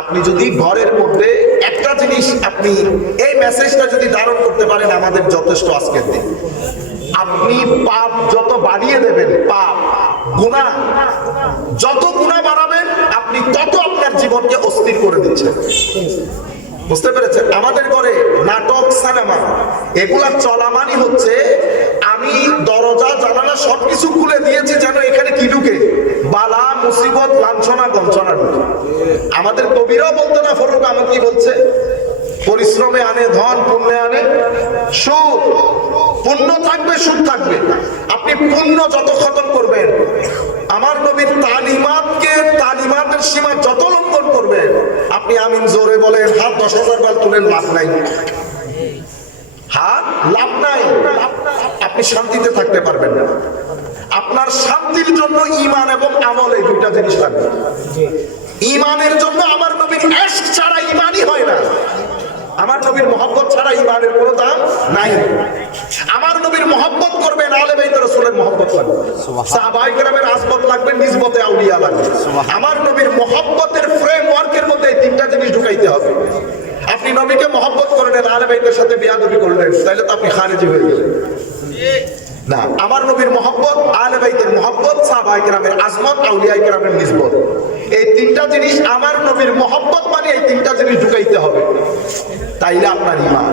আপনি যদি ঘরের মধ্যে একটা জিনিস, আপনি এই মেসেজটা যদি ধারণ করতে পারেন, আমাদের যথেষ্ট আজকের দিন। আপনি পাপ যত বাড়িয়ে দেবেন, পাপ গুনাহ যত গুনাহ বাড়াবেন, আপনি তত আপনার জীবনকে অস্থির করে দিচ্ছেন। বুঝতে পেরেছেন? আমাদের ঘরে নাটক, সিনেমা এগুলা চলামানই হচ্ছে, আমি দরজা জানালা সবকিছু খুলে দিয়েছি যেন এখানে কি ঢুকে, বালা মুসিবত লাঞ্ছনা গঞ্ছনা ঢুকে। আমাদের কবিরাও বলতো না, ফরুক আহমদ কি বলছে, পরিশ্রমে আনে ধন, পুণ্যে আনে সুখ। পুণ্য থাকবে, সুখ থাকবে। আপনি পুণ্য যত খতম করবেন, আমার নবীর তালিমাতের সীমা যত লঙ্ঘন করবেন, আপনি আমিন জোরে বলেন, হাত 10,000 বার তুলেন, লাভ নাই, হাত লাভ নাই। আপনি শান্তিতে থাকতে পারবেন না। আপনার শান্তির জন্য ঈমান এবং আমল, এই দুইটা জিনিস লাগবে। ঈমানের জন্য আমার নবীর ইশক ছাড়া ঈমানই হয় না। আমার নবীর মহব্বত ছাড়া ঈমানের কোনো দাম নাই। আমার নবীর মহব্বত করবেন, আলে বাইত রাসূলের মহব্বত লাগবে, সাহাবায়ে কেরামের আজমত লাগবে, নিসবতে আউলিয়া লাগবে। আমার নবীর মহব্বতের ফ্রেমওয়ার্কের মধ্যে এই তিনটা জিনিস ঢুকাইতে হবে। আপনি নবীকে মহব্বত করলেন, আলে বাইতের সাথে বিয়াদবি করলেন, তাহলে তো আপনি খারিজি হয়ে গেলেন না। আমার নবীর মহব্বত, আলে বাইতের মহব্বত, সাহাবায়ে কেরামের আজমত, আউলিয়া কেরামের নিসবত, এই তিনটা জিনিস, আমার নবীর মহব্বত মানে এই তিনটা জিনিস ঢুকাইতে হবে। তাইলে আপনার ঈমান,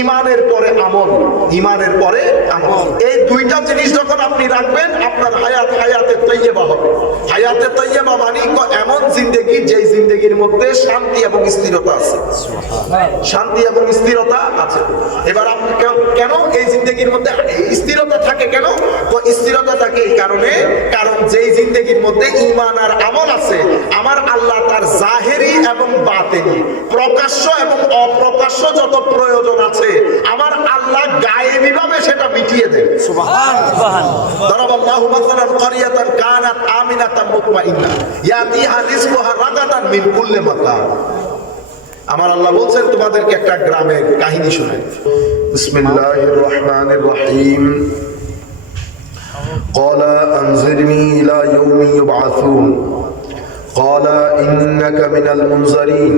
ঈমানের পরে আমল, ঈমানের পরে আমল, এই দুইটা জিনিস যখন আপনি রাখবেন, আপনার হায়াতে তাইয়্যিবা হবে। হায়াতে তাইয়্যিবা মানে এমন জিন্দেগি, যেই জিন্দেগির মধ্যে শান্তি এবং স্থিরতা আছে। শান্তি এবং স্থিরতা আছে। এবার আপনি কেন এই জিন্দেগির মধ্যে স্থিরতা থাকে? কেন স্থিরতা থাকে? এই কারণে, কারণ যেই জিন্দেগির মধ্যে ঈমান আর আমল আছে, আমার আল্লাহ তার জাহেরি এবং বাতিনি, প্রকাশ্য এবং অপ্রকাশ্য যত প্রয়োজন আছে, আমার আল্লাহ গায়েবী ভাবে সেটা মিটিয়ে দেন। সুবহানাল্লাহ। দারাবাল্লাহু মাসালান ক্বরিয়াতান কানাত আমিনাতান মুতমাইন্না ইয়াতিহা রিজকুহা রাগাদান মিন কুল্লি মাকান। আমার আল্লাহ বলছেন, তোমাদেরকে একটা গ্রামের কাহিনী শোনাই। বিসমিল্লাহির রহমানির রহিম। ক্বালা আনজিরনি ইলা ইয়াউমি ইউবআসুন ক্বালা ইন্নাকা মিনাল মুনজারিন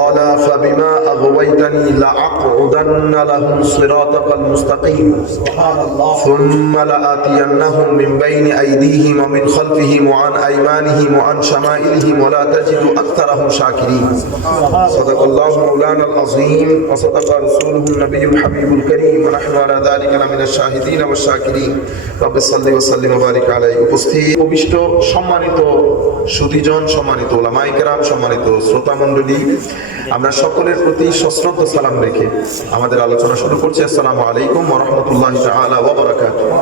قال فبما أغويتني لأقعدن لهم صراطك المستقيم ثم لآتينهم من بين أيديهم ومن خلفهم وعن أيمانهم وعن شمائلهم ولا تجد أكثرهم شاكرين صدق الله مولانا العظيم وصدق رسوله النبي الحبيب الكريم ونحن على ذلك لمن الشاهدين والشاكرين رب صل وسلم وبارك عليه। উপস্থিত অভিষ্ট সম্মানিত সুধীজন, সম্মানিত উলামায়ে কেরাম, সম্মানিত শ্রোতা মণ্ডলী, আমরা সকলের প্রতি সশ্রদ্ধ সালাম রেখে আমাদের আলোচনা শুরু করছি। আসসালামু আলাইকুম ওয়া রাহমাতুল্লাহি তাআলা ওয়া বারাকাতুহু।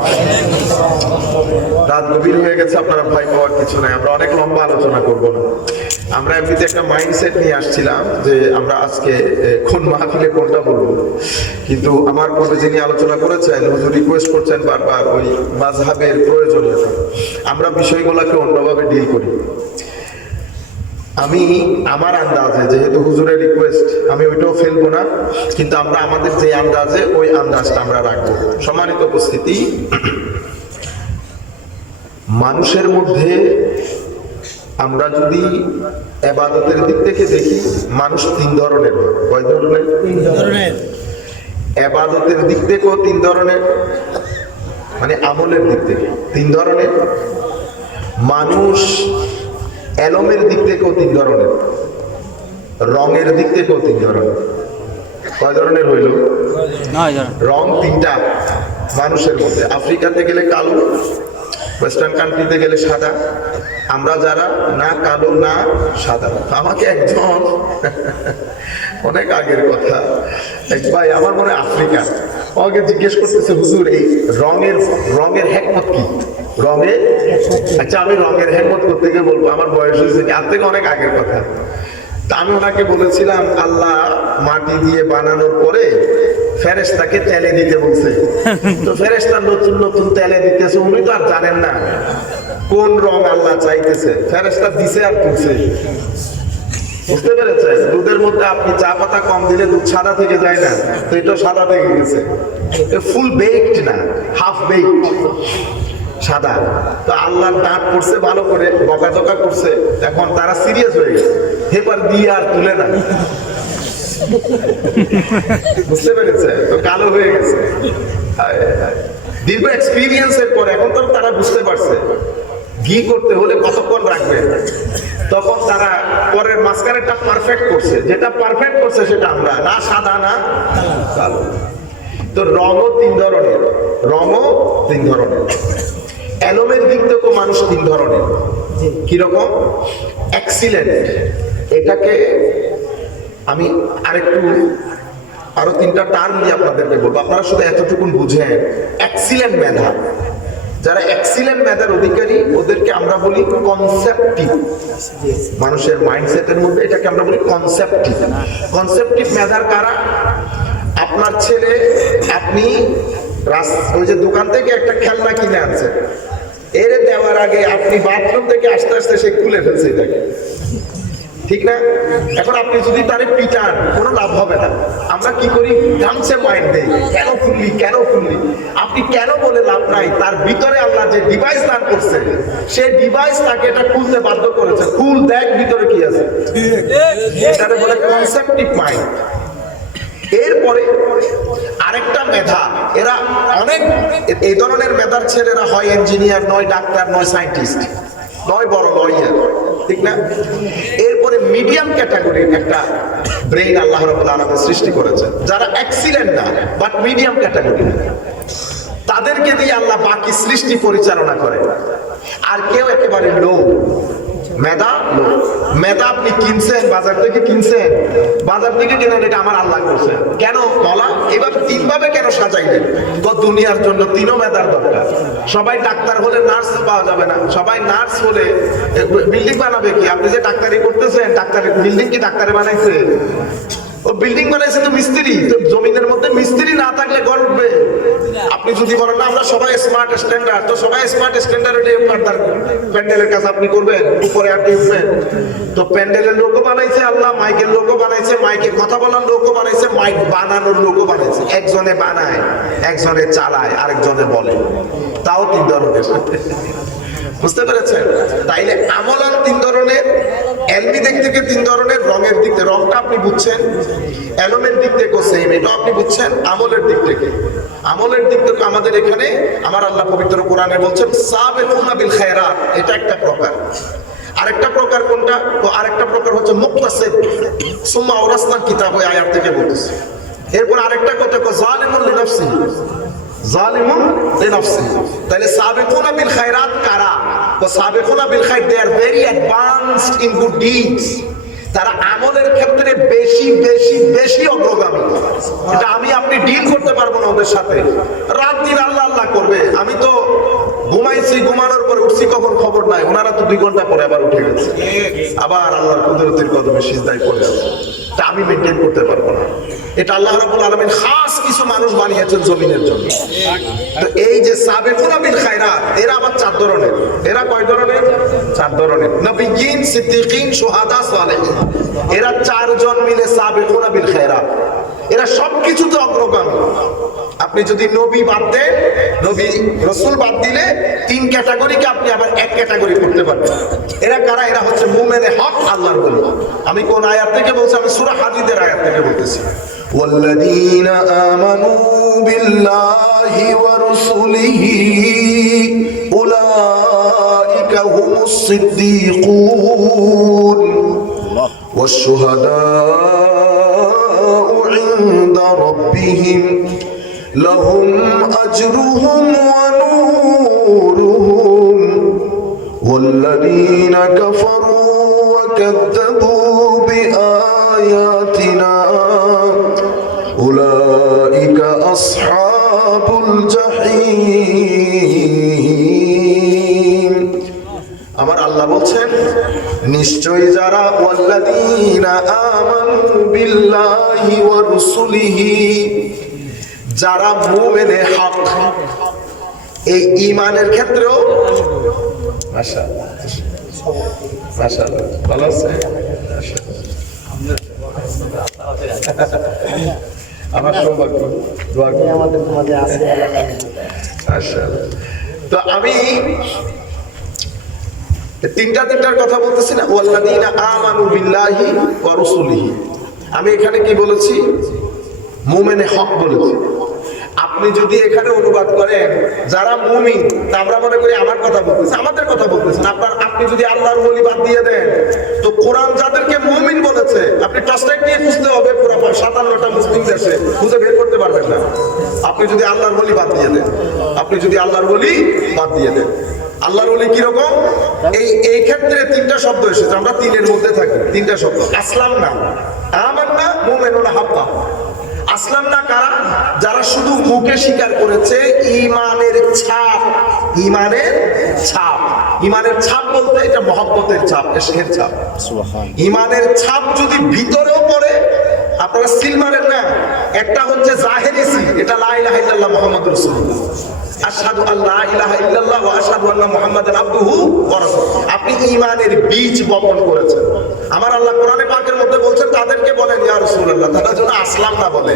রাত গভীর হয়ে গেছে, আপনারা ভয় পাওয়ার কিছু নাই, আমরা অনেক লম্বা আলোচনা করব না। আমরা এমনিতে একটা মাইন্ডসেট নিয়ে আসছিলাম যে আমরা আজকে কোন মাহফিলে কোনটা বলবো, কিন্তু আমার পূর্বে যিনি আলোচনা করেছেন হুজুর রিকোয়েস্ট করছেন বারবার ওই মাযহাবের প্রয়োজনীয়তা, আমরা বিষয়গুলোকে অন্যভাবে ডিল করি। আমি আমার আন্দাজে, যেহেতু হুজুরের রিকোয়েস্ট, আমি ওইটাও ফেলবো না, কিন্তু আমরা আমাদের যে আন্দাজে, ওই আন্দাজটা আমরা রাখবো। সম্মানিত উপস্থিতি, মানুষের মধ্যে আমরা যদি ইবাদতের দিক থেকে দেখি, মানুষ তিন ধরনের। কয় ধরনের? তিন ধরনের। ইবাদতের দিক থেকেও তিন ধরনের, মানে আমলের দিক থেকে তিন ধরনের। মানুষ এলমের দিক থেকেও তিন ধরনের, রঙের দিক থেকেও তিন ধরনের। কয় ধরনের হইল? রং তিনটা মানুষের মধ্যে। আফ্রিকাতে গেলে কালো, ওয়েস্টার্ন কান্ট্রিতে গেলে সাদা। আমরা যারা না কালো না সাদা। আমাকে একজন অনেক আগের কথা, এক ভাই, আমার মনে আফ্রিকা, আমাকে জিজ্ঞেস করতেছে, হুজুর এই রঙের হিকমত কি? রঙের, আচ্ছা আমি রঙের হিকমত করতে গিয়ে বলবো, আমার বয়স হয়েছে, আর থেকে অনেক আগের কথা। তা আমি ওনাকে বলেছিলাম, আল্লাহ মাটি দিয়ে বানানোর পরে ফেরেশতাকে তেলে দিতে বলছে, তো ফেরেশতা নতুন নতুন তেলে দিতেছে, উনি তো আর জানেন না কোন রং আল্লাহ চাইতেছে। ফেরেশতা দিছে আর তুলছে। বুঝতে পেরেছেন? দুধের মধ্যে আপনি চা পাতা কম দিলে দুধ সাদা থেকে যায় না, তো এটা সাদা থেকে গেছে। ফুল বেকড না, হাফ বেকড। সাদা। তো আল্লাহ ডাক করছে ভালো করে, বকাঝকা করছে, এখন তারা সিরিয়াস হয়ে গেছে, হেপার দিয়ে আর তুলে না, বুঝতে পেরেছে? তো কালো হয়ে গেছে। দীর্ঘ এক্সপিরিয়েন্সের পর এখন তো তারা বুঝতে পারছে ঘি করতে হলে কতক্ষণ রাখবে। তখন তারা পরের মাঝখানেরটা পারফেক্ট করছে, যেটা পারফেক্ট করছে সেটা আমরা, না সাদা না কালো। তো রঙও তিন ধরনের, এলমের দিক থেকেও মানুষ তিন ধরনের। কিরকম? এক্সিলেন্ট, এটাকে আমি আরো তিনটা টার্ম দিয়ে আপনাদেরকে বলবো, আপনারা শুধু এতটুকুন বুঝেন। এক্সিলেন্ট মেধা, যারা এক্সিলেন্ট মেধার অধিকারী ওদেরকে আমরা বলি কনসেপ্টিভ। মানুষের মাইন্ডসেটের মধ্যে এটাকে আমরা বলি কনসেপ্টিভ মেধার কারা? আপনার ছেলে, আপনি ওই যে দোকান থেকে একটা খেলনা কিনে আনছেন, এর দেওয়ার আগে আপনি বাথরুম থেকে আস্তে আস্তে সে খুলে ফেলছে এটাকে, ঠিক না? এখন আপনি যদি তারে পিটান, কোনো লাভ হবে না। আমরা কি করি? গামছে মাইন্ড দেই, কেন খুললি। আপনি কেন বলে লাভ নাই, তার ভিতরে আল্লাহ যে ডিভাইস দান করছে, সেই ডিভাইস তাকে এটা খুলতে বাধ্য করেছে। খুল, দেখ ভিতরে কি আছে। এটাকে বলে কনসেপ্টিভ মাইন্ড। এরপরে আরেকটা মেধা, এরা অনেক এই ধরনের মেধার ছেলেরা হয় ইঞ্জিনিয়ার, নয় ডাক্তার, নয় সায়েন্টিস্ট, নয় বড় লয়ার, ঠিক না? এরপরে মিডিয়াম ক্যাটাগরির একটা ব্রেইন আল্লাহ রাব্বুল আলামিন সৃষ্টি করেছেন, যারা এক্সিলেন্ট না বাট মিডিয়াম ক্যাটাগরি। তাদেরকে দিয়ে আল্লাহ বাকি সৃষ্টি পরিচালনা করে। আর কেউ একেবারে লো মেধা আপনি কিনছেন, বাজার থেকে কিনেন, এটা আমার আল্লাহ করছে। কেন বলা? এবার তিনভাবে কেন সাজাইলেন? দুনিয়ার জন্য তিনও মেধার দরকার। সবাই ডাক্তার হলে নার্স পাওয়া যাবে না, সবাই নার্স হলে বিল্ডিং বানাবে কি? আপনি যে ডাক্তারি করতেছেন, ডাক্তারের বিল্ডিং কি ডাক্তারে বানাইছে? ও বিল্ডিং বানাইছে তো মিস্ত্রি। তো জমিনের মধ্যে মিস্ত্রি না থাকলে ঘর উঠবে? আপনি যদি বলেন না আমরা সবাই স্মার্ট স্ট্যান্ডার্ড, তো সবাই স্মার্ট স্ট্যান্ডার্ড প্যান্ডেলের কাছে আপনি করবেন, উপরে আপনি উঠবেন। তো প্যান্ডেলের লোকও বানাইছে আল্লাহ, মাইকের লোকও বানাইছে, মাইকে কথা বলার লোকও বানাইছে, মাইক বানানোর লোকও বানাইছে। একজনে বানায়, একজনে চালায়, আরেকজনে বলে, তাও তিন ধরনের। বুঝতে পেরেছেন? তাইলে আমলান তিন ধরনের, এলমি দিক থেকে তিন ধরনের, রঙের দিক থেকে, রংটা আপনি বুঝছেন, এলমের দিক থেকেও সেম, এটা আপনি বুঝছেন। আমলের দিক থেকে আমাদের এখানে আমার আল্লাহ পবিত্র কোরআনে বলছেন সাবিকুনা বিল খায়রাত, এটা একটা প্রকার। আরেকটা প্রকার কোনটা? তো আরেকটা প্রকার হচ্ছে মুক্তাসিব, সুম্মা আওরাসনাল কিতাব, ওই আয়াত থেকে বলতেছে। এরপর আরেকটা কথা যালিমুন লিনাফসিহি। তাহলে সাবিকুনা বিল খায়রাত কারা? তো সাবিকুনা বিল খায়র, they are very advanced in good deeds. তারা আমলের ক্ষেত্রে বেশি অগ্রগামী। এটা আমি আপনি ডিল করতে পারবো না ওদের সাথে। রাত দিন আল্লাহ করবে, আমি তো ঘুমাইছি, ঘুমানোর পরে উঠছি কখন খবর নাই। ওনারা তো 2 ঘন্টা পরে আবার উঠে গেছে, আবার আল্লাহর কুদরতের কদমে সিজদায় পড়ে আছে। তা আমি মেনটেন করতে পারবো না। এটা আল্লাহ রাব্বুল আলামিন খাস কিছু মানুষ বানিয়েছেন জমিনের জন্য। তো এই যে সাবিকুনা বিল খায়রাত, এরা আবার 4 ধরনের। এরা কয় ধরনের? 4 ধরনের। নবিয়্যিন, সিদ্দিকিন, শুহাদা, সালেহিন। এরা 4 জন মিলে সাবিকুনা বিল খায়রাত। এরা সবকিছুতে অগ্রগামী। আপনি যদি নবী বাদ দেন, নবী রাসূল বাদ দিলে 3 ক্যাটাগরিকে আপনি আবার 1 ক্যাটাগরি করতে পারবেন। এরা কারা? এরা হচ্ছে মুমিনে হক, আল্লাহর ওলি। আমি কোন আয়াত থেকে বলছি? আমি সূরা হাদীদের আয়াত থেকে বলতেছি। ওয়াল্লাযীনা আমানু বিল্লাহি ওয়া রাসূলিহি উলাইকা হুমুস সিদ্দীকুন ওয়াশ-শুহাদাউ ইনদা রাব্বিহিম লাহুম আজরুহুম ওয়া নূরুহুম ওয়াল্লাযীনা কাফারু ওয়া কাযযাবু বিআয়াতিনা উলাইকা আসহাবুল জাহিম। আমার আল্লাহ বলছেন, নিশ্চয়ই যারা ওয়াল্লাযীনা আমানু বিল্লাহি ওয়া রাসূলিহি, যারা মুমিনে হক, এই ঈমানের ক্ষেত্রেও মাশাআল্লাহ মাশাআল্লাহ ভালো আছে। আমার সৌভাগ্য, দোয়া করি আমাদের মাঝে আছে। মাশাআল্লাহ। তো আমি তিনটার কথা বলতেছি না, ওয়াল্লাযীনা আমানু বিল্লাহি ওয়া রাসূলিহি। আমি এখানে কি বলেছি? মুমিনে হক বলেছি। আপনি যদি এখানে অনুবাদ করেন যারা মুমিন, তা আমরা মনে করি আমার কথা বলতেছে, আমাদের কথা বলতেছেন। আপনি যদি আল্লাহর ওলি বাদ দিয়ে দেন, তো কোরআন যাদেরকে মুমিন বলেছে, আপনি টসটাইপ দিয়ে খুঁজতে হবে পুরো 57টা মুসলিম দেশে, খুঁজে বের করতে পারবেন না। আপনি যদি আল্লাহর ওলি বাদ দিয়ে দেন, আল্লাহর ওলি কিরকম? এই ক্ষেত্রে তিনটা শব্দ এসেছে, আমরা তিনের মধ্যে থাকি। তিনটা শব্দ, আসলাম না, আমান্না, মুমিনুনা হাক্কা। আসলাম না কারা? যারা শুধু মুখে স্বীকার করেছে ঈমানের ছাপ। ঈমানের ছাপ বলতে এটা মহব্বতের ছাপ, ইশকের ছাপ। ঈমানের ছাপ যদি ভিতরেও পড়ে, আপনারা সিল মারেন না, একটা হচ্ছে জাহেরি সিল, এটা লা ইলাহা ইল্লাল্লাহ মুহাম্মাদুর রাসূলুল্লাহ, আশহাদু আল্লা ইলাহা ইল্লাল্লাহ ওয়া আশহাদু আন্না মুহাম্মাদান আবদুহু ওয়া রাসূলুহু। আপনি ঈমানের বীজ বপন করেছেন। আমার আল্লাহ কোরআনে পাকের মধ্যে বলছেন, তাদেরকে বলেন ইয়া রাসূলুল্লাহ, তারা যেন আসলাম না বলে,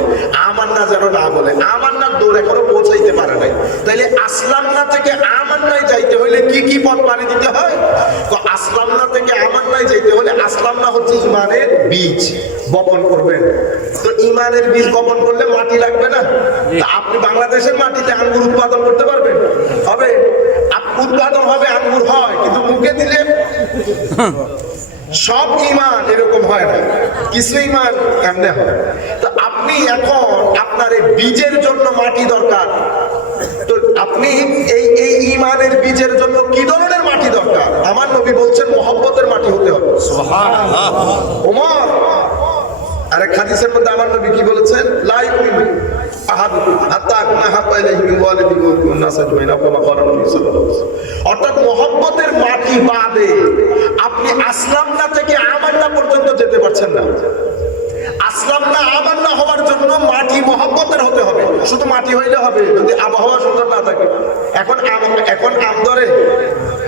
আমান্না যেন না বলে। আমান্নার দৌড় এখনো পৌঁছাইতে পারে নাই। তাইলে আসলাম না থেকে আমান্নায় যাইতে হলে কি কি পথ পাড়ি দিতে হয়? তো আসলাম না থেকে আমান্নায় যাইতে হলে, আসলাম না হচ্ছে ঈমানের বীজ বপন করবেন। তো ঈমানের বীজ বপন করলে মাটি লাগবে না? তা আপনি বাংলাদেশের মাটিতে আঙ্গুর উৎপাদন করতে পারবেন? হবে? উৎপাদন হবে, আঙ্গুর হয়, কিন্তু মুখে দিলে সব ঈমান এরকম হয় না, কিছু ঈমান এমনি হয়। তো আপনি এখন আপনার এই বীজের জন্য মাটি দরকার। তো আপনি এই ঈমানের বীজের জন্য কি ধরনের মাটি দরকার? আমার নবী বলছেন মহব্বতের মাটি হতে হবে। সুবহানাল্লাহ। ওমর আরেক হাদিসের মধ্যে আমার নবী কি বলেছেন? লা ইউমিনু আহাদুকুম হাত্তা আকুনা হাব্বা ইলাইহি মিন ওয়ালিদিহি ওয়া নাস আজমাইন, কামা ক্বালা নবী সাল্লাল্লাহু আলাইহি ওয়াসাল্লাম। অর্থাৎ মহব্বতের মাটি বাদে আপনি আসলাম না থেকে আমান্না পর্যন্ত যেতে পারছেন না। আসলাম না আমান্না হওয়ার জন্য মাটি মহব্বতের হতে হবে। শুধু মাটি হইলে হবে যদি আবহাওয়া সুন্দর না থাকে। এখন আম ধরে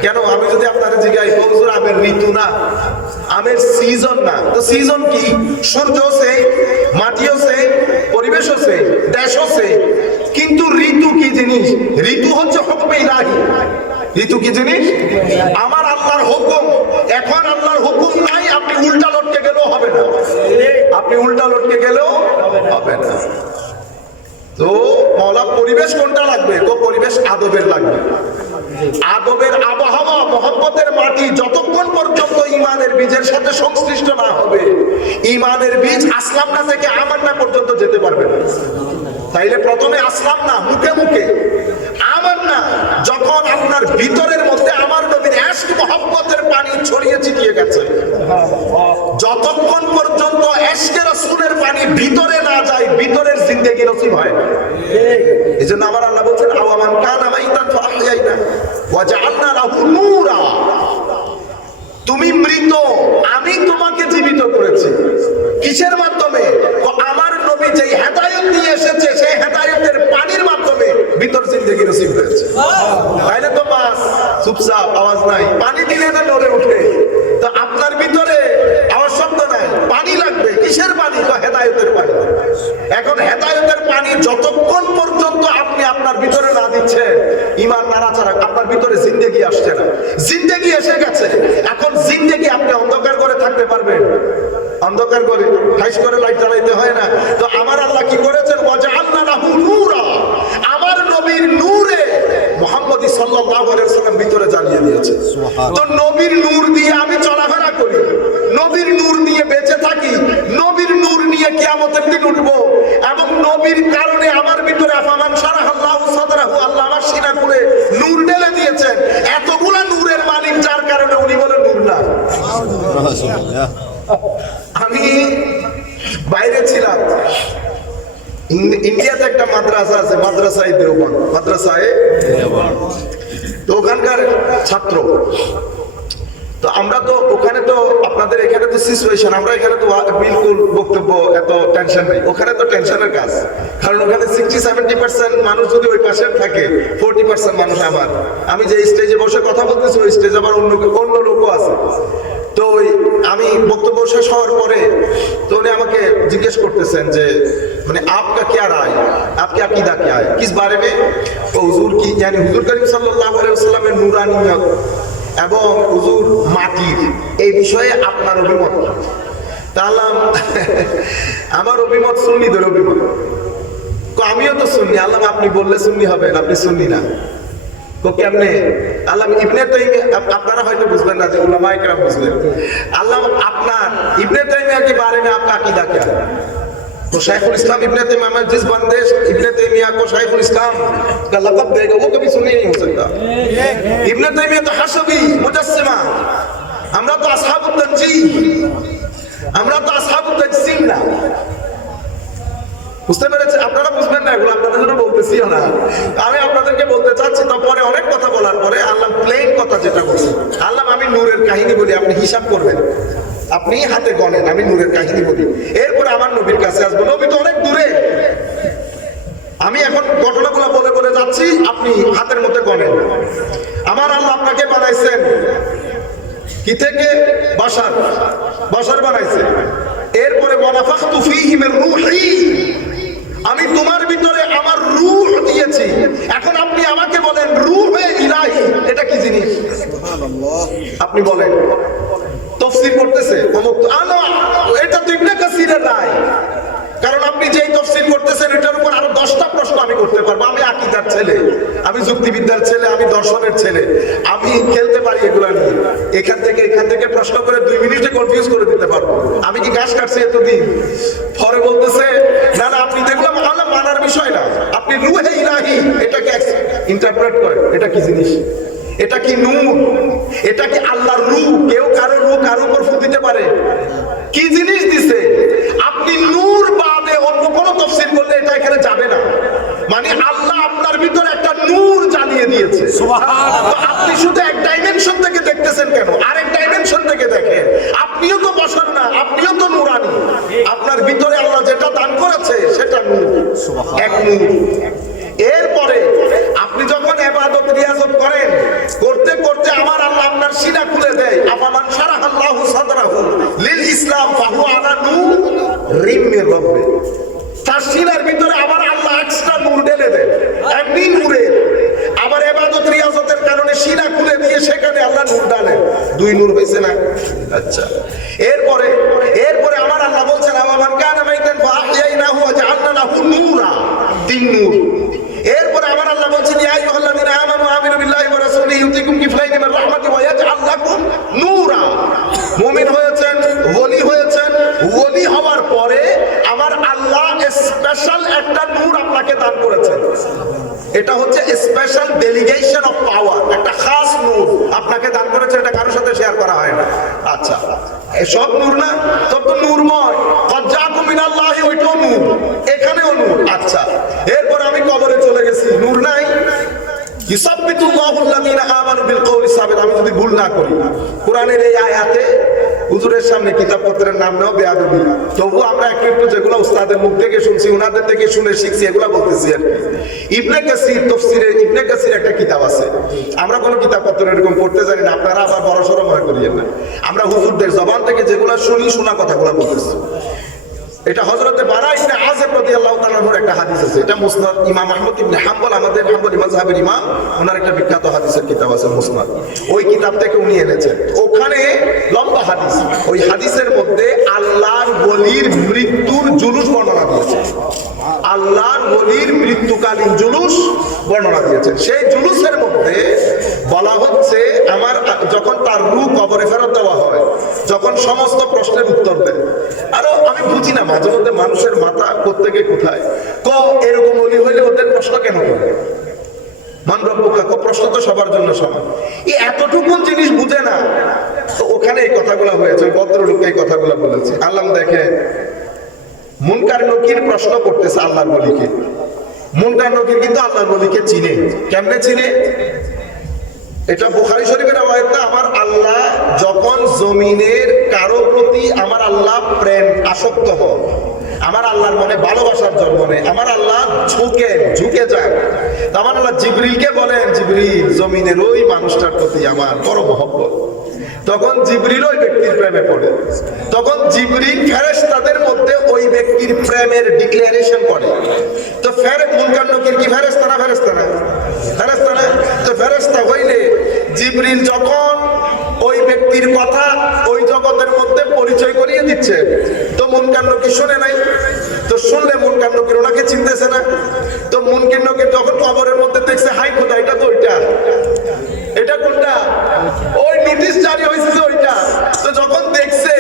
কেন? আমি যদি আপনাদের জিজ্ঞাসা, হুজুর আমের ঋতু না, আমের সিজন না, তো সিজন কি? সূর্যও সেই, মাটিও সেই, পরিবেশও সেই, দেশও সেই, কিন্তু ঋতু কি জিনিস? ঋতু হচ্ছে হুকমে ইলাহি। ঋতু কি জিনিস? আমার আল্লাহর হুকুম। এখন আল্লাহর হুকুম নাই, আপনি উল্টা লটকে গেলেও হবে না। তো মওলা পরিবেশ কোনটা লাগবে? তো পরিবেশ আদবের লাগবে। আদবের আবহাওয়া, মহব্বতের মাটি যতক্ষণ পর্যন্ত ঈমানের বীজের সাথে সংশ্লিষ্ট না হবে, ঈমানের বীজ আসলাম না থেকে আমান্না পর্যন্ত যেতে পারবে না। তাইলে প্রথমে আসলাম না, মুখে মুখে আমান্না। যখন আপনার ভিতরের মধ্যে আমার নবীর ইশক মহব্বতের পানি ছড়িয়ে ছিটিয়ে গেছে, যতক্ষণ পর্যন্ত ইশকে রাসূলের পানি ভিতরে না যায়, ভিতরের জিন্দেগি নসিব হয় না। এজন্য আমার আল্লাহ বলেন, আওয়ামান কানা মাইতান ফাহইয়াইনা ওয়া জাআলনা লাহু নূরা। তুমি মৃত, আমি তোমাকে জীবিত করেছি। কিসের মাধ্যমে? আমার নবী যেই হেদায়েত নিয়ে এসেছে, সেই হেদায়েতের পানির মাধ্যমে ভিতর জিন্দেগি নসিব হয়েছে। তাইলে তো মাছ চুপচাপ, আওয়াজ নাই, পানি দিলে না নড়ে ওঠে। তো আপনার ভিতরে আওয়াজ শব্দ নাই, পানি লাগবে। কিসের পানি? তো হেদায়েতের পানি। এখন হেদায়েতের পানি যতক্ষণ পর্যন্ত আপনি আপনার ভিতরে না দিচ্ছেন, ঈমান নাড়াচাড়া, আপনার ভিতরে জিন্দেগি আসছে না। জিন্দেগি এসে গেছে, এখন জিন্দেগি আপনি অন্ধকার করে থাকতে পারবেন? অন্ধকার করে হাইস করে লাইট জ্বালাইতে হয় না। তো আমার আল্লাহ কি করেছেন? ওয়া জাআলনা লাহু নূরা। আমার নবীর নূরে মুহাম্মদী সাল্লাল্লাহু আলাইহি ওয়াসাল্লাম ভিতরে জ্বালিয়ে দিয়েছে। তো নবীর নূর দিয়ে আমি চলাফেরা করি, নবীর নূর নিয়ে বেঁচে থাকি, নবীর নূর নিয়ে কিয়ামতের দিন উঠবো। এবং নবীর কারণে আমার ভিতরে আফামান শারাহাল্লাহু সাদরাহু, আল্লাহ আমার সিনা খুলে নূর ঢেলে দিয়েছেন। এতগুলা নূরের মালিক, যার কারণে উনি বলেন নূর না। আমি বাইরে ছিলাম, ইন্ডিয়াতে একটা মাদ্রাসা আছে, মাদ্রাসায়ে দেওবন্দ, তো ওখানকার ছাত্র। তো আমরা তো ওখানে, তো আপনাদের এখানে তো সিচুয়েশন, আমরা এখানে তো বিলকুল বক্তব্য এত টেনশন নেই। ওখানে তো টেনশনের কাজ, কারণ ওখানে 60-70% মানুষ যদি ওই পাশে থাকে, 40% মানুষ আমার। আমি যে স্টেজে বসে কথা বলতেছি, ওই স্টেজে আবার অন্য লোকও আছে। তো আমি বক্তব্য শেষ হওয়ার পরে তো উনি আমাকে জিজ্ঞেস করতেছেন যে মানে आपका क्या राय आपकी अकीदा क्या है किस बारे में तो हुजूर की यानी हुजूर करीम सल्लल्लाहु अलैहि वसल्लमेর নূরানিয়ত এবং হুজুর মাটির এই বিষয়ে আপনার অভিমত। তাহলে আমার অভিমত সুন্নিদের অভিমত। আমিও তো সুন্নি। আল্লাহ আপনি বললে সুন্নি হবেন, আপনি সুন্নি না তো কেমনে? আল্লাহ ইবনে তাইমিয়া আপনারা হয়তো বুঝবেন না, যে উলামায়ে কেরাম বুঝবেন। আল্লাহ আপনার ইবনে তাইমিয়া के बारे में आपका अकीदा क्या है? तो शाइखुल इस्लाम इब्ने तैमिया में जिस बंदे इब्ने तैमिया को शाइखुल इस्लाम का लक़ब देगा वो कभी सुन्नी नहीं हो सकता। इब्ने तैमिया तो हशबी मुजस्सिमा, আমরা তো আসহাবুত তানজিহ, আমরা তো আসহাবুত তাজসিম না। বুঝতে পেরেছেন? আপনারা বুঝবেন না, এগুলো আপনাদের জন্য বলতেছিও না, আমি আপনাদেরকে বলতে চাচ্ছি। তারপরে অনেক কথা বলার পরে আল্লাহ প্লেন কথা যেটা বলছে, আল্লাহ আমি নূরের কাহিনী বলি, আপনি হিসাব করবেন, আপনি হাতে গণেন, আমি নূরের কাহিনী বলি, এরপরে আমার নবীর কাছে আসবো। নবী তো অনেক দূরে, আমি এখন ঘটনাগুলো বলে বলে যাচ্ছি, আপনি হাতের মধ্যে গণেন। আমার আল্লাহ আপনাকে বানাইছেন কি থেকে? বাশার বানাইছে। এরপরে ওয়ানাফাখতু ফীহি মির রূহি, আমি তোমার ভিতরে আমার রূহ দিয়েছি। এখন আপনি আমাকে বলেন রূহে ইলাহি এটা কি জিনিস? সুবহানাল্লাহ। আপনি বলেন। তাফসীর করতেছে এটা তো ইবনে কাসিরের রায়, কারণ আপনি যেই তাফসীর করতেছেন এটার উপর আরো 10টা প্রশ্ন আমি করতে পারবো। আমি আকীদার ছেলে, আমি যুক্তিবিদ্যার ছেলে, আমি দর্শনের ছেলে, আমি খেলতে পারি এগুলা নিয়ে। এখান থেকে প্রশ্ন করে 2 মিনিটে কনফিউজ করে দিতে পারবো। আমি কি গাছ কাটছি এতদিন? পরে বলতেছে না না, আপনি দেখলাম আল্লাহ মানার বিষয় না, আপনি রূহে ইলাহি এটাকে ইন্টারপ্রেট করেন। এটা কি জিনিস? এটা কি নূর? এটা কি আল্লাহর রূহ? কেউ কারো রূহ কারো উপর ফু দিতে পারে? কি জিনিস দিছে? আপনি নূর বাদে অন্য কোন তাফসীর করলে এটা এখানে যাবে না। মানে আল্লাহ আপনার ভিতরে একটা নূর জ্বালিয়ে দিয়েছে। সুবহানাল্লাহ। তো আপনি শুধু এক ডাইমেনশন থেকে দেখতেছেন কেন? আরেক ডাইমেনশন থেকে দেখেন। আপনিও তো বশর না, আপনিও তো নূরানি। আপনার ভিতরে আল্লাহ যেটা দান করেছে সেটা নূর, এক নূর। এরপরে আপনি যখন ইবাদত রিয়াজত করেন, করতে করতে আমার আল্লাহ আপনার সিনা খুলে দেয়। আফামান শারাহাল্লাহু সাদরাহু লিল ইসলাম ফাহুয়া আলা নূরিম মির রাব্বি, তার সিনার ভিতরে আবার আল্লাহ এক্সট্রা নূর ঢেলে দেয়, এমনি নূরের। আবার ইবাদত রিয়াজতের কারণে সিনা খুলে দিয়ে সেখানে আল্লাহ নূর ঢালেন। 2 নূর হইছে না? আচ্ছা, এরপরে আমার আল্লাহ বলছেন আমান কানা মাইতান ফাআহইয়ানাহু ওয়া জাআলনা লাহু নূরা, 3 নূর। এরপরে আমার আল্লাহ বলছেন ইয়া আইয়ুহাল্লাযীনা আমানু আমিনু বিল্লাহি ওয়া রাসূলিহি ইউতিকুম কিফলাইনি মির রাহমাতি ওয়া ইয়াজআল লাকুম নূরা। মুমিন হয়েছেন, ওলি হয়েছেন, ওলি হওয়ার পরে আমার আল্লাহ স্পেশাল একটা নূর আপনাকে দান করেছেন। এটা হচ্ছে স্পেশাল ডেলিগেশন অফ পাওয়ার, একটা খাস নূর আপনাকে দান করেছে, এটা কারোর সাথে শেয়ার করা হয় না। আচ্ছা, সব নূর না, সব তো নূরময়। ক্বাদ জাআকুম মিনাল্লাহি, ওইটাও নূর, এখানেও নূর। আচ্ছা, এরপর আমি কবরে চলে গেছি, নূর নাই। ইউসাব্বিতুল্লাহুল্লাযীনা আমানু বিল কওলি সাবিত। আমি যদি ভুল না করি কোরআনের এই আয়াতে হুজুরের সামনে কিতাবপত্রের নাম নাও বেয়াদবি, তবু আমরা একটু যেগুলো উস্তাদের মুখ থেকে শুনছি, ওনাদের থেকে শুনে শিখছি, এগুলো বলতেছি আর কি। ইবনে কাসির তাফসীরে ইবনে কাসির একটা কিতাব আছে, আমরা কোনো কিতাবপত্র এরকম পড়তে জানি না, আপনারা আবার বড়সড় মনে করিয়েন না। আমরা হুজুরদের জবান থেকে যেগুলো শুনি, শোনা কথাগুলো বলতেছি। এটা হযরতে বারা ইবনে আযিব রাদিয়াল্লাহু তাআলার একটা হাদিস আছে, এটা মুসনাদ ইমাম আহমদ ইবনে হাম্বল, আমাদের হাম্বলি মাযহাবের ইমাম, ওনার একটা বিখ্যাত হাদিসের কিতাব আছে মুসনাদ, ওই কিতাব থেকে উনি এনেছেন। ওখানে লম্বা হাদিস, ওই হাদিসের মধ্যে আল্লাহর ওলির মৃত্যুর জুলুস বর্ণনা দিয়েছে। আল্লাহর ওলির মৃত্যুকালীন জুলুস বর্ণনা দিয়েছেন। সেই জুলুসের মধ্যে বলা হচ্ছে আমার যখন তার রূহ কবরে ফেরত দেওয়া হয়, যখন সমস্ত প্রশ্নের উত্তর দেয়। আরো আমি বুঝি না মাঝে মধ্যে মানুষের মাথা কোত্থেকে কোথায়, এরকম ওলি হইলে ওদের প্রশ্ন কেন করে? প্রশ্ন তো সবার জন্য সমান, এই এতটুকু জিনিস বুঝে না। তো ওখানে এই কথাগুলো হয়েছে, ভদ্রলোক এই কথাগুলো বলেছে। আল্লাহ দেখে মুনকার নকির প্রশ্ন করতেছে আল্লাহর ওলিকে। মুনকার নকির কিন্তু আল্লাহর ওলিকে চিনে। কেমনে চিনে? এটা বুখারী শরীফের রওয়ায়াত না, আমার আল্লাহ যখন জমিনের কারো প্রতি আমার আল্লাহ প্রেম আসক্ত হন, আমার আল্লাহর মনে ভালোবাসার জন্ম নেয়, আমার আল্লাহ ঝুঁকে যান, আমার আল্লাহ জিবরিলকে বলেন, জিবরিল জমিনের ওই মানুষটার প্রতি আমার বড় মহব্বত। তখন জিবরিল ওই ব্যক্তির প্রেমে পড়ে, তখন জিবরিল ফেরেশতাদের মধ্যে ওই ব্যক্তির প্রেমের ডিক্লারেশন করে। তো মুনকার নকির কি ফেরেশতা না? ফেরেশতা না? ফেরেশতা না? তো ফেরেশতা হইলে জিবরিল যখন ওই ব্যক্তির কথা ওই জগতের মধ্যে পরিচয় করিয়ে দিচ্ছে, তো মুনকার নকির শুনে নাই, তো শুনলে মুনকার নকির ওনাকে চিনতেছে না। তো মুনকার নকির যখন কবরের মধ্যে দেখছে, হাই খোদা, এটা তো ওইটা, এটা কোনটা? ওই নোটিশ জারি হয়েছে যে ওইটা। তো যখন দেখছে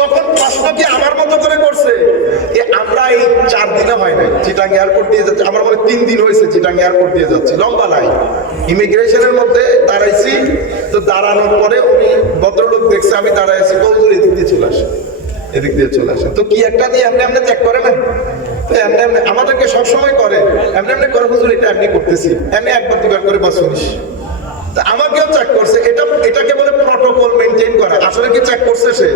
তখন প্রশ্ন কি আমার মতো করে করছে, আমরা এই 4 দিনে হয় নাই চিটাং এয়ারপোর্ট দিয়ে যাচ্ছি, আমার মনে 3 দিন হয়েছে চিটাং এয়ারপোর্ট দিয়ে যাচ্ছি, লম্বা লাইন, ইমিগ্রেশনের মধ্যে দাঁড়াইছি। তো দাঁড়ানোর পরে উনি ভদ্রলোক দেখছে আমি দাঁড়াইছি, কৌজুর এদিক দিয়ে চলে আসে, এদিক দিয়ে চলে আসে। তো কি একটা দিয়ে এমনি এমনি চেক করে না, এমনি এমনি আমাদেরকে সবসময় করে, এমনি এমনি করে, হুজুর এটা এমনি করতেছি, এমনি একবার দুবার করে বা শুনিস। আমাকেও চেক করছে, এটাকে বলে প্রটোকল মেইনটেইন করা। আসলে কি চেক করছে সে?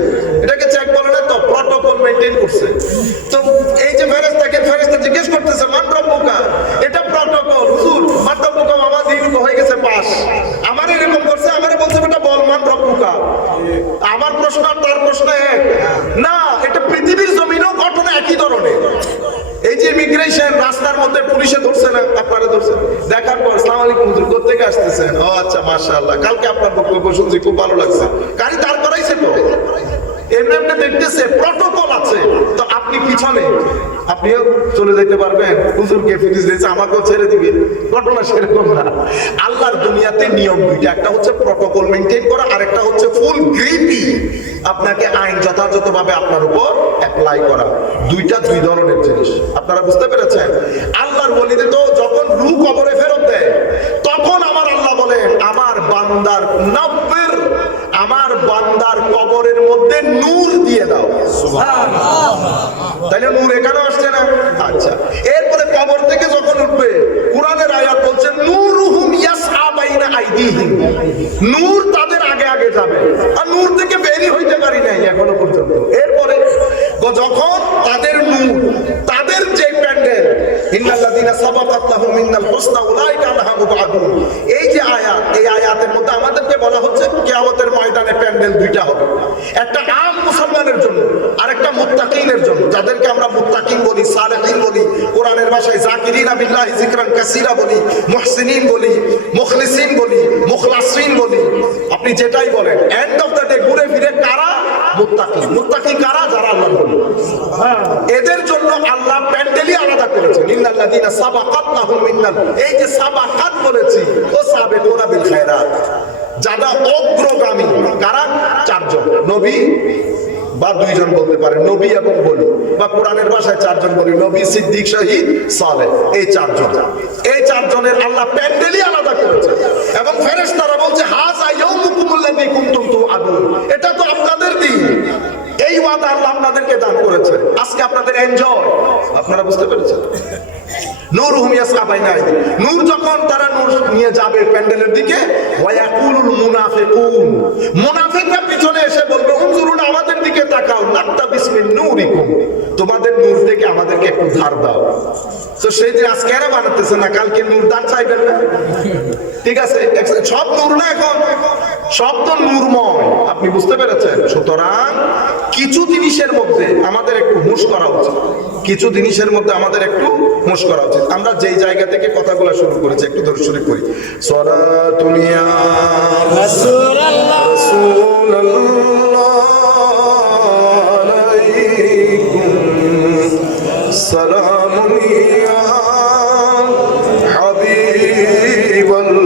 এটাকে চেক বলে না, তো প্রটোকল মেইনটেইন করছে। তো এই যে ফেরেশতা জিজ্ঞেস করতেছে মান রব্বুকা, এটা প্রটোকল। হুজুর মান রব্বুকা, আমার দিন হয়ে গেছে পাস, আমার এরকম করছে, আমারে বলছে বেটা বল মান রব্বুকা। আমার প্রশ্ন আর তার প্রশ্ন এক না, এটা পৃথিবীর জমিনেও ঘটনা একই ধরনের। এই যে ইমিগ্রেশন, রাস্তার মধ্যে পুলিশে ধরছে না, আপনারা ধরছেন, দেখার পর আসসালামু আলাইকুম হুজুর, কোত্থেকে আসতেছেন? ও আচ্ছা মাশাআল্লাহ, কালকে আপনার বক্তব্য শুনছি, খুব ভালো লাগছে। গাড়ি দাঁড় করাইছে তো, এমনি এমনি দেখতেছে, প্রটোকল আছে। তো আপনি পিছনে, আপনিও চলে যেতে পারবেন, হুজুরকে ফিরিয়ে দিয়েছে, আমাকেও ছেড়ে দিবে, ঘটনা সেরকম না। আল্লাহর দুনিয়াতে নিয়ম দুইটা, একটা হচ্ছে প্রটোকল মেইনটেইন করা, আর একটা হচ্ছে ফুল গ্রিপি আপনাকে আইন যথাযথভাবে আপনার উপর অ্যাপ্লাই করা। দুইটা দুই ধরনের জিনিস, আপনারা বুঝতে পেরেছেন? আল্লাহর ওলিদের তো যখন রূহ কবরে ফেরত দেয়, তখন আমার আল্লাহ বলেন আমার বান্দার নব্বের, আমার বান্দার কবরের মধ্যে নূর দিয়ে দাও। সুবহানাল্লাহ। তাইলে নূর এখানে আসছে না? আচ্ছা, এরপরে কবর থেকে যখন উঠবে, কোরআনের আয়াত বলছে নূরুহুম ইয়াসআ বাইনা আইদিহিম, নূর তাদের আগে আগে যাবে, আর নূর থেকে বেরি হইতে পারি নাই এখনো পর্যন্ত। এরপরে যখন তাদের নূর, তাদের যে প্যান্ডেল, ইন্নাল্লাযীনা সাবাকাত লাহুম মিনাল হুসনা উলাইকা আনহা মুবআদুন, এই যে আয়াত, এই আয়াতের মধ্যে আমাদেরকে বলা হচ্ছে কিয়ামতের ময়দানে প্যান্ডেল দুইটা হবে, একটা আম মুসলমানের জন্য আর একটা মুত্তাকিনের জন্য। যাদেরকে আমরা মুত্তাকিন বলি, সালেহিন বলি, কোরআনের ভাষায় যাকিরিনা বিল্লাহি যিকরান কাসীরা বলি, মুহসিনিন বলি, মুখলিসিন বলি, মুখলাসিন বলি, আপনি যেটাই বলেন, এন্ড অফ দ্য ডে ঘুরে ফিরে কারা? মুত্তাকি। মুত্তাকি কারা? যারা আল্লাহর বন্ধু। এদের জন্য আল্লাহ প্যান্ডেলই আলাদা করেছেন, ইন্নাল্লাযীনা সাবাকাত লাহুম মিনাল, এই যে সাবাকাত বলেছি, ও সাবিকুনা বিল খায়রাত, যারা অগ্রগামী, কারা? 4 জন, নবী বা 2 জন বলতে পারেন, নবী এবং বলি, বা কোরআনের ভাষায় 4 জন বলি, নবী, সিদ্দিক, শহীদ, সালেহ, এই 4 জন। এই 4 জনের আল্লাহ প্যান্ডেলই আলাদা করেছে। এবং ফেরেশতারা বলছে হাযা ইয়াউমুকুমুল্লাযী কুনতুম তুআদুন, এটা তো আপনাদের দিন, এই ওয়াদা আল্লাহ আপনাদেরকে দান করেছে, আজকে আপনাদের এনজয়। আপনারা বুঝতে পেরেছেন? নূরুহুম ইয়াসআ বাইনা আইদিহিম, নূর যখন তারা নূর নিয়ে যাবে প্যান্ডেলের দিকে, ওয়া ইয়াকুলুল মুনাফিকুন, মুনাফিকরা পিছনে এসে বলবে উনজুরুন, আমাদের দিকে তাকাও, নাকতাবিস মিন নূরিকুম, তোমাদের নূর থেকে আমাদেরকে একটু ধার দাও। তো সেই যে আজকে এরা বানাতেছে না, কালকে নূর ধার চাইবেন না, ঠিক আছে? সব নূর না, এখন সব তো নূরময়, আপনি বুঝতে পেরেছেন? সুতরাং কিছু জিনিসের মধ্যে আমাদের একটু হুঁশ করা উচিত, কিছু জিনিসের মধ্যে আমাদের একটু হুঁশ করা উচিত। আমরা যেই জায়গা থেকে কথাগুলো শুরু করেছি, একটু দরুদ শরীফ করি। সালাতুন ইয়া রাসূলুল্লাহ আলাইকুম, সালামুন ইয়া হাবিবাল্লাহ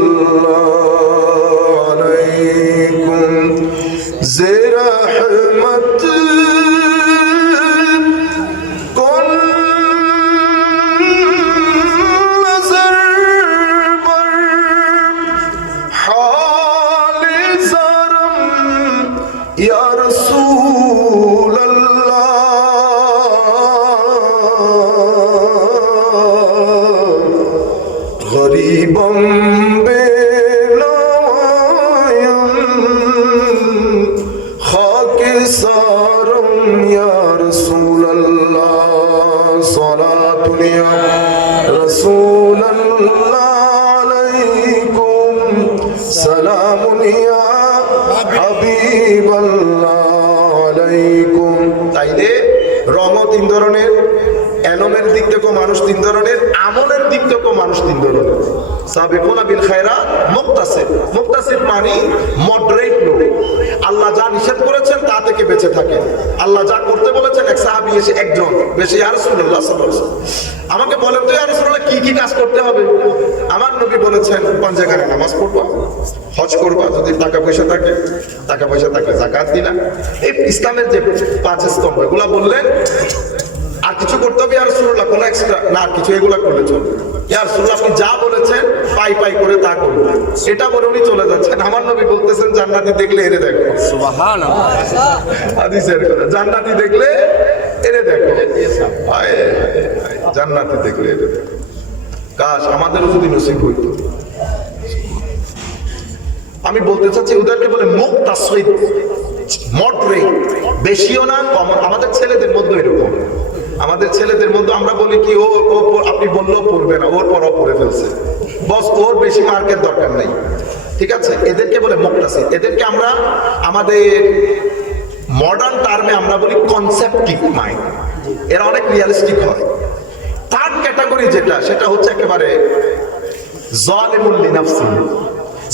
আলাইকুম, যে রহমত Ya Rasul তাইলে রঙও 3 ধরনের, এলমের দিক থেকেও মানুষ 3 ধরনের, আমলের দিক থেকেও মানুষ 3 ধরনের। সাবিকুনা বিল খায়রাত মুক্তাসিব। মুক্তাসিব মানে মডারেট লোক, আল্লাহ যা নিষেধ করেছেন তা থেকে বেঁচে থাকে, আল্লাহ যা করতে বলেছেন। এক সাহাবী এসে একজন বেশি ইয়া রাসূলুল্লাহ সাল্লাল্লাহু আলাইহি ওয়াসাল্লাম, আমাকে বলেন তো ইয়া রাসূলুল্লাহ কি কি কাজ করতে হবে? আমার নবী বলেছেন 5 জায়গায় নামাজ পড়বা, হজ করবা, যদি টাকা পয়সা থাকে যাকাত দিলা। এই ইসলামের যে 5 স্তম্ভ এগুলা বললেন। আর কিছু করতে হবে ইয়া রাসূলুল্লাহ? কোন এক্সট্রা না, আর কিছু এগুলা করলে চলবে। ইয়া রাসূলুল্লাহ আপনি যা বলেছেন পাই করে তা করুন। এটা বলে উনি চলে যাচ্ছেন। আমার নবী বলতেছেন জান্নাতি দেখলে এরে দেখো। সুবহানাল্লাহ। হাদিসের কথা, জান্নাতি দেখলে এরে দেখো। জান্নাতি দেখলে এরে দেখো। কাশ আমাদেরও যদি নসিব হইতো। আমি বলতে চাচ্ছি ওদেরকে বলে মুক্তাসিব, মডারেট, বেশিও না কম। আমাদের ছেলেদের মধ্যে এরকম, আমাদের ছেলেদের মধ্যে আমরা বলি কি ও আপনি বললেও পড়বে না, ওর পরও পড়ে ফেলছে, বস ওর বেশি মার্কের দরকার নেই, ঠিক আছে। এদেরকে বলে মুক্তাসিব। এদেরকে আমরা আমাদের মডার্ন টার্মে আমরা বলি কনসেপ্টিভ মাইন্ড। এরা অনেক রিয়ালিস্টিক হয়। থার্ড ক্যাটাগরি যেটা, সেটা হচ্ছে একেবারে যালিমুল লিনাফসি।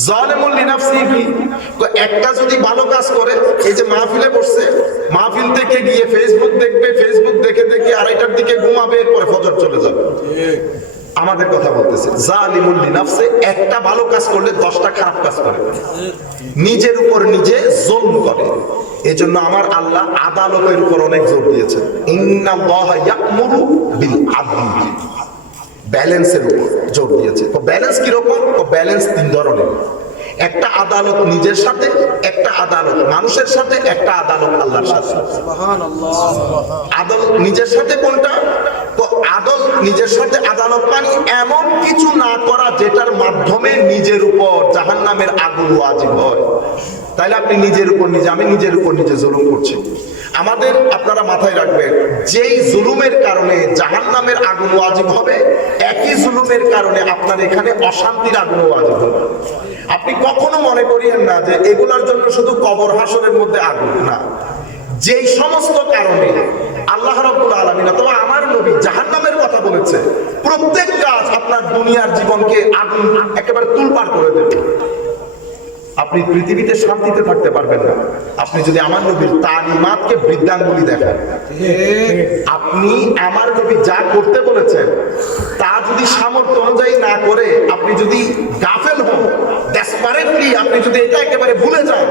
যালিমুল লিনাফসি কি? একটা যদি ভালো কাজ করে, এই যে মাহফিলে বসছে, মাহফিল থেকে গিয়ে ফেসবুক দেখবে, ফেসবুক দেখে আড়াইটার দিকে ঘুমাবে, এরপরে ফজর চলে যাবে। আমাদের কথা বলতেছে যালিমুল লিনাফসি। একটা ভালো কাজ করলে 10টা খারাপ কাজ করে, নিজের উপর নিজে জুলম করে। এজন্য আমার আল্লাহ আদালতের উপর অনেক জোর দিয়েছেন। ইন্নাল্লাহা ইয়া'মুরু বিল আদল, ব্যালেন্সের উপর জোর দিয়েছে। তো ব্যালেন্স কিরকম? ব্যালেন্স 3 ধরনের। একটা আদালত নিজের সাথে, একটা আদালত মানুষের সাথে, একটা আদালত আল্লাহর সাথে। আদালত নিজের সাথে কোনটা? তো আদালত নিজের সাথে আদালত মানে এমন কিছু না করা যেটার মাধ্যমে নিজের উপর জাহান্নামের আগুন ওয়াজিব হয়। তাইলে আপনি নিজের উপর নিজে, আমি নিজের উপর নিজে জুলুম করছি। আমাদের আপনারা মাথায় রাখবেন, যেই জুলুমের কারণে জাহান্নামের আগুন ওয়াজিব হবে, একই জুলুমের কারণে আপনার এখানে অশান্তির আগুন ওয়াজিব হবে। আপনি কখনো মনে করিয়েন না যে এগুলার জন্য শুধু কবর হাসরের মধ্যে আগুন, না। যেই সমস্ত কারণে আল্লাহ রাব্বুল আলামিন অথবা আমার নবী জাহান্নামের কথা বলেছে, প্রত্যেক কাজ আপনার দুনিয়ার জীবনকে আগুন একেবারে তুলপাড় করে দেবে। আপনি পৃথিবীতে শান্তিতে থাকতে পারবেন না আপনি যদি আমার নবীর তালিমাতকে বৃদ্ধাঙ্গুলি দেখেন। আপনি আমার নবী যা করতে বলেছেন তা যদি সামর্থ্য অনুযায়ী না করে, আপনি যদি গাফেল হন, ডেসপারেটলি আপনি যদি এটা একেবারে ভুলে যান,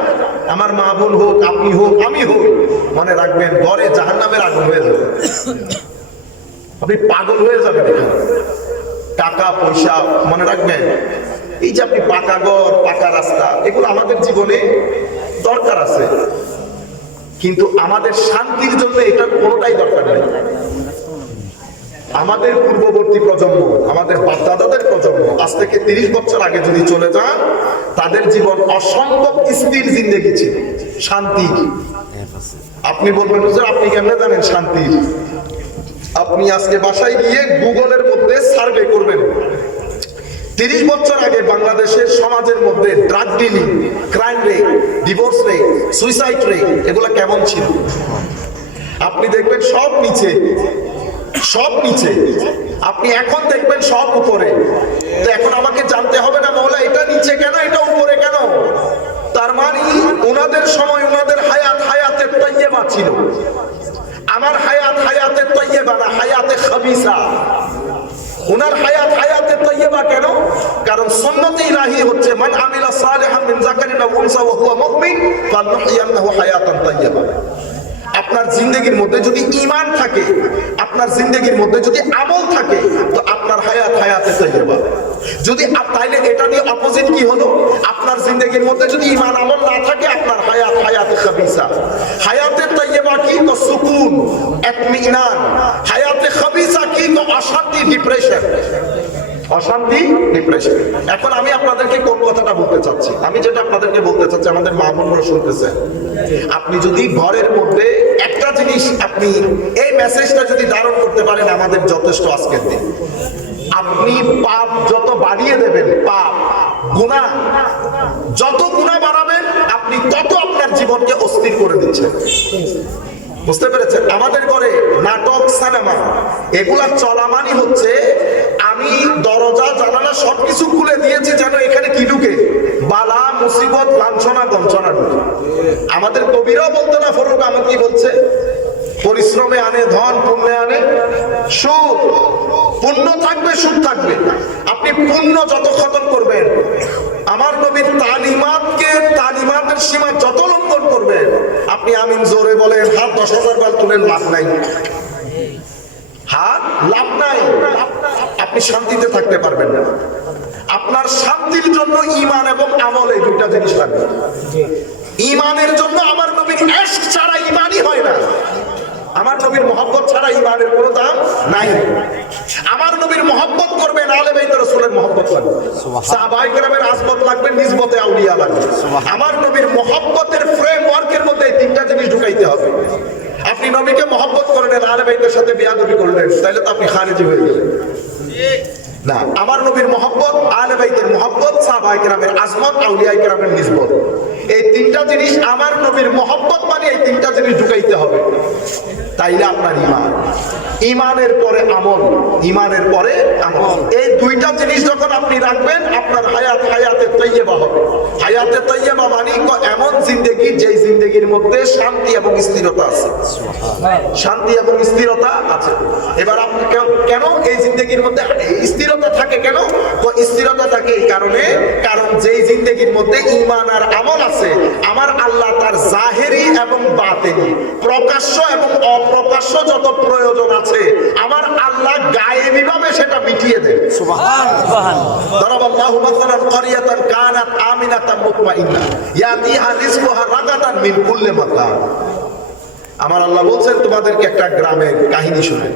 আমার মা বোন হোক, আপনি হোক, আমি হোক, মনে রাখবেন ঘরে জাহান্নামের আগুন হয়ে যাবে। আপনি পাগল হয়ে যাবেন। টাকা পয়সা মনে রাখবেন, এই যে আপনি পাকা ঘর, পাকা রাস্তা, এগুলো আমাদের জীবনে দরকার আছে, কিন্তু আমাদের শান্তির জন্য এটা কোনোটাই দরকার নেই। আমাদের পূর্ববর্তী প্রজন্ম, আমাদের বাপ-দাদাদের প্রজন্ম আজ থেকে 30 বছর আগে যদি চলে যান, তাদের জীবন অসম্ভব স্থির জিন্দেগি ছিল, শান্তি। আপনি বলবেন যে আপনি কেমনে জানেন শান্তি? আপনি আজকে বাসায় গিয়ে গুগলের মধ্যে সার্ভে করবেন 30 বছর আগে বাংলাদেশের সমাজের মধ্যে drug dealing, crime rate, divorce rate, suicide rate এগুলো কেমন ছিল। আপনি দেখবেন সব নিচে, সব নিচে। আপনি এখন দেখবেন সব উপরে। তো এখন আমাকে জানতে হবে না মওলা এটা নিচে কেন, এটা উপরে কেন? তার মানে ওনাদের সময় ওনাদের হায়াতে তাইয়্যিবা ছিল। আমার হায়াতে তাইয়্যিবা না, হায়াতে খাবিসা। ওনার হায়াতে তাইয়্যিবা কেন? কারণ সুন্নতে ইলাহি হচ্ছে মান আমিলা সালিহান মিন যাকারিন আও উনসা ওয়া হুয়া মুমিন ফালনুহইয়ান্নাহু হায়াতান তাইয়্যিবা। আপনার জিন্দেগির মধ্যে যদি ঈমান থাকে, আপনার জিন্দেগির মধ্যে যদি আমল থাকে, তো আপনার হায়াতে তাইয়্যিবা। যদি তাইলে এটা দিয়ে অপোজিট কি হলো? আপনার জিন্দেগির মধ্যে যদি ঈমান আমল না থাকে, আপনার হায়াতে খাবিসা। হায়াতে তাইয়্যিবা কি? তো সুকুন, ইতমিনান। হায়াতে খাবিসা কি? তো অশান্তি, ডিপ্রেশন। অশান্তি, ডিপ্রেশন। এখন আমি আপনাদেরকে কোন কথাটা বলতে চাচ্ছি? আমি যেটা আপনাদেরকে বলতে চাচ্ছি, আমাদের মা বোনরা শুনতেছেন, আপনি যদি ঘরের মধ্যে একটা জিনিস, আপনি এই মেসেজটা যদি ধারণ করতে পারেন, আমাদের যথেষ্ট আজকের দিন। আপনি পাপ যত বাড়িয়ে দেবেন, পাপ গুনাহ যত গুনাহ বাড়াবেন, আপনি তত আপনার জীবনকে অস্থির করে দিচ্ছেন। বুঝতে পেরেছেন? আমাদের ঘরে নাটক, সিনেমা এগুলা চলামানই হচ্ছে আমি দরজা জানালা সবকিছু খুলে দিয়েছি যেন এখানে কি ঢুকে, বালা মুসিবত লাঞ্ছনা গঞ্চনা ঢুকে। আমাদের কবিরাও বলতো না, ফরুক আমার কি বলছে, পরিশ্রমে আনে ধন, পুণ্যে আনে সুখ। পুণ্য থাকবে, সুখ থাকবে। আপনি পুণ্য যত খতম করবেন, আমার নবীর তালিমাতের সীমা যত লঙ্ঘন করবেন, আপনি আমিন জোরে বলেন, হাত 10,000 বার তুলেন, লাভ নাই, হাত লাভ নাই। আপনি শান্তিতে থাকতে পারবেন না। আপনার শান্তির জন্য ঈমান এবং আমল, এই দুইটা জিনিস লাগবে। ঈমানের জন্য আমার নবীর ইশক ছাড়া ঈমানই হয় না। আমার নবীর মহব্বত ছাড়া ঈমানের কোনো দাম নাই। আমার নবীর মহব্বত করবেন, আলে বাইত রাসূলের মহব্বত লাগবে, সাহাবায়ে কেরামের আজমত লাগবে, নিসবতে আউলিয়া লাগবে। আমার নবীর মহব্বতের ফ্রেমওয়ার্কের মধ্যে এই তিনটা জিনিস ঢুকাইতে হবে। আপনি নবীকে মহব্বত করলেন, আলে বাইতের সাথে বিয়াদবি করলেন, তাহলে তো আপনি খারিজি হয়ে গেলেন। না, আমার নবীর মহব্বত, আলে বাইতের মহব্বত, সাহাবায়ে কেরামের আজমত, আউলিয়া কেরামের নিসবত, এই তিনটা জিনিস আমার নবীর মহব্বত মানে এই তিনটা জিনিস ঢুকাইতে হবে। তাইলে আপনার ঈমান, ঈমানের পরে আমল, ঈমানের পরে আমল, এই দুইটা জিনিস যখন আপনি রাখবেন, আপনার হায়াতে তাইয়্যিবা হবে। হায়াতে তাইয়্যিবা মানে এমন জিন্দেগি, যেই জিন্দেগির মধ্যে শান্তি এবং স্থিরতা আছে। শান্তি এবং স্থিরতা আছে। এবার আপনি কেন এই জিন্দেগির মধ্যে স্থিরতা থাকে? কেন স্থিরতা থাকে? এই কারণে, কারণ যেই জিন্দেগির মধ্যে ঈমান আর আমল আছে, আমার আল্লাহ তার জাহেরি এবং বাতিনি, প্রকাশ্য এবং অপ্রকাশ্য যত প্রয়োজন আছে, আমার আল্লাহ গায়েবী ভাবে সেটা মিটিয়ে দেন। সুবহানাল্লাহ। দারাবাল্লাহু মাসালান ক্বরিয়াতান কানাত আমিনাতান মুতমাইন্না ইয়াতিহা রিজকুহা রাগাদান মিন কুল্লি মাকান। আমার আল্লাহ বলছেন তোমাদেরকে একটা গ্রামের কাহিনী শোনাই।